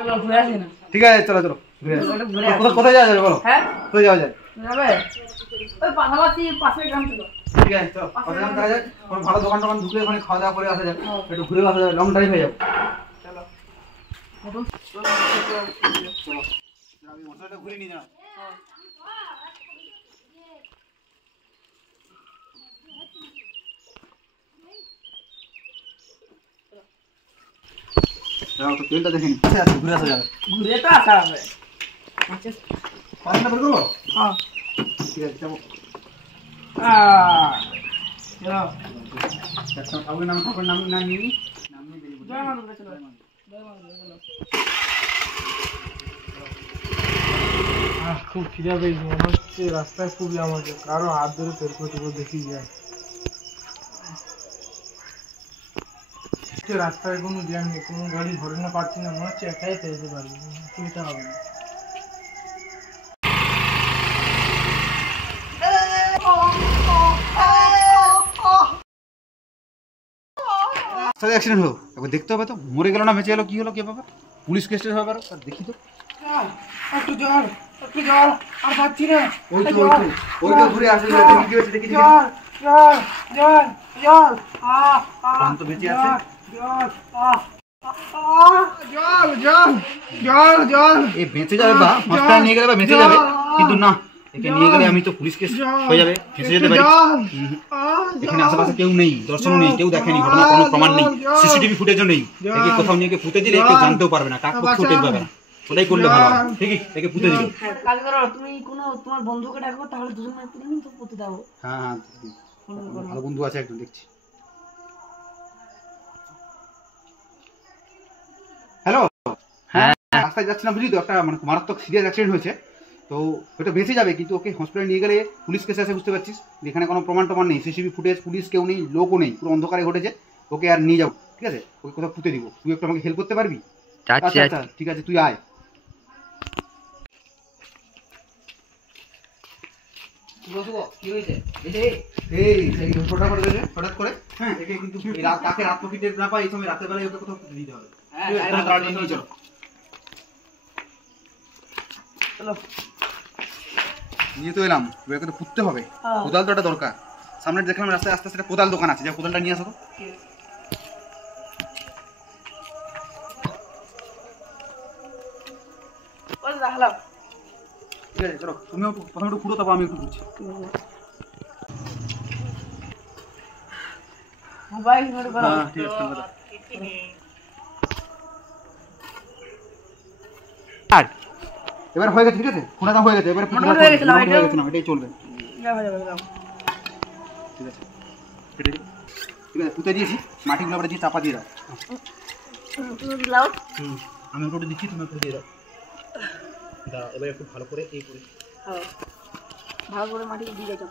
চলো ঘুরে আসি না। ঠিক আছে চলো চলো কোথায় যাওয়া যাবে বলো? হ্যাঁ কোথায় যাওয়া যায়? যাবে ওই পাশাপাশি পাশের গ্রাম ছিল। ঠিক আছে চলো পাশের গ্রাম করা যায়। কোনো ভালো দোকান টোকান ঢুকে ওখানে খাওয়া দাওয়া করে আসা যাবে, একটু ঘুরে আসা যাবে, লং ড্রাইভ হয়ে যাবে। চলো চলো আমি মোটরটা ঘুরে নিয়ে যাও। তো তেলটা দেখে নি ঘুরে আসা যাবে। ঘুরে তো আসা হবে। আচ্ছা পাঁচটা বের করবো? হ্যাঁ ঠিক আছে যাবো। চলো ঠাকুরের নাম নাম নিয়ে জয় মা দুর্গা। চলো জয় মা দুর্গা। চলো খুব খিদা পেয়েছি, মনে হচ্ছে রাস্তায় খুব জ্যাম আছে, কারো হাত ধরে তেল করতে দেখি যায়। রাস্তায় কোনো জ্যাম নেই, কোনো গাড়ি ধরে না পাচ্ছি না, মনে হচ্ছে একাই তেলতে পারবি, অসুবিধা হবে না। অ্যাক্সিডেন্ট হলো, একবার দেখতে হবে তো, মরে গেল না বেঁচে গেল, কি হলো কি ব্যাপার, পুলিশ কেস হবে ব্যাপার, দেখি তো। একটু জল আর পাচ্ছি না। ওই তো ঘুরে আসলে কি হয়েছে দেখি। জল জল জল জল তো বেঁচে আছে। জল জল জল জল এ বেঁচে যাবে বা হসপিটালে নিয়ে গেলে বা বেঁচে যাবে, কিন্তু না একে নিয়ে গেলে আমি তো পুলিশ কেস হয়ে যাবে, ফেঁসে যেতে পারি। এখানে আশেপাশে কেউ নেই, দর্শনও নেই, কেউ দেখেনি, ঘটনা কোনো প্রমাণ নেই, সিসিটিভি ফুটেজও নেই। একে কোথাও নিয়ে পুঁতে দিলে কেউ জানতেও পারবে না, কাক পক্ষেও টের পাবে না। ওটাই করলে ভালো হবে, ঠিকই একে পুঁতে দিবে। কাজ করো, তুমি কোনো তোমার বন্ধুকে ডাকো, তাহলে দুজন মিলে তুলে নিন তো পুঁতে দাও। হ্যাঁ ভালো বন্ধু আছে একজন, দেখছি। হ্যালো, হ্যাঁ রাস্তায় যাচ্ছি না বুঝলি তো, একটা মানে মারাত্মক সিরিয়াস অ্যাক্সিডেন্ট হয়েছে, তো ওটা বেঁচে যাবে, কিন্তু ওকে হসপিটালে নিয়ে গেলে পুলিশ কেসে আছে, বুঝতে পারছিস, এখানে কোনো প্রমাণ নেই, সিসিটিভি ফুটেজ, পুলিশ কেউ নেই, লোকও নেই, পুরো অন্ধকারে ঘটেছে। ওকে আর নিয়ে যাও, ঠিক আছে, ওকে কোথাও পুঁতে দিব, তুই একটু আমাকে হেল্প করতে পারবি? আচ্ছা আচ্ছা ঠিক আছে, তুই আয়। কি হয়েছে? হঠাৎ করে হ্যাঁ, একে কিন্তু তাকে রাত পক্ষে না পাই, এই সময় রাতের বেলায় ওকে কোথাও পুঁতে দিতে হবে। চলো নিয়ে তো এলাম, এবারে তো পুঁততে হবে, কোদাল তো একটা দরকার। সামনে দেখলাম রাস্তায় আস্তে আস্তে কোদাল দোকান আছে, যা কোদালটা নিয়ে আসো তো। রাখলাম। ঠিক আছে চলো, তুমিও প্রথমে একটু খুঁড়ো, তারপর আমি একটু ঘুরছি। মোবাইল ধরে করো। হ্যাঁ ঠিক আছে এবার হয়ে গেছে, ঠিক আছে, খোঁড়াটা হয়ে গেছে, এবারে মোটামুটি হয়ে গেছে না, এটাই চলবে। যাবে ঠিক আছে ঠিক আছে, পুঁতে দিয়েছি, মাটিগুলো আবার দিয়ে চাপা দিয়ে দাও। তুমি দিলাও। আমি ওটা দিচ্ছি, তুমি একটু দিয়ে দাও। দাও এবার একটু ভালো করে এই করে হ্যাঁ ভালো করে মাটি দিয়ে দাও।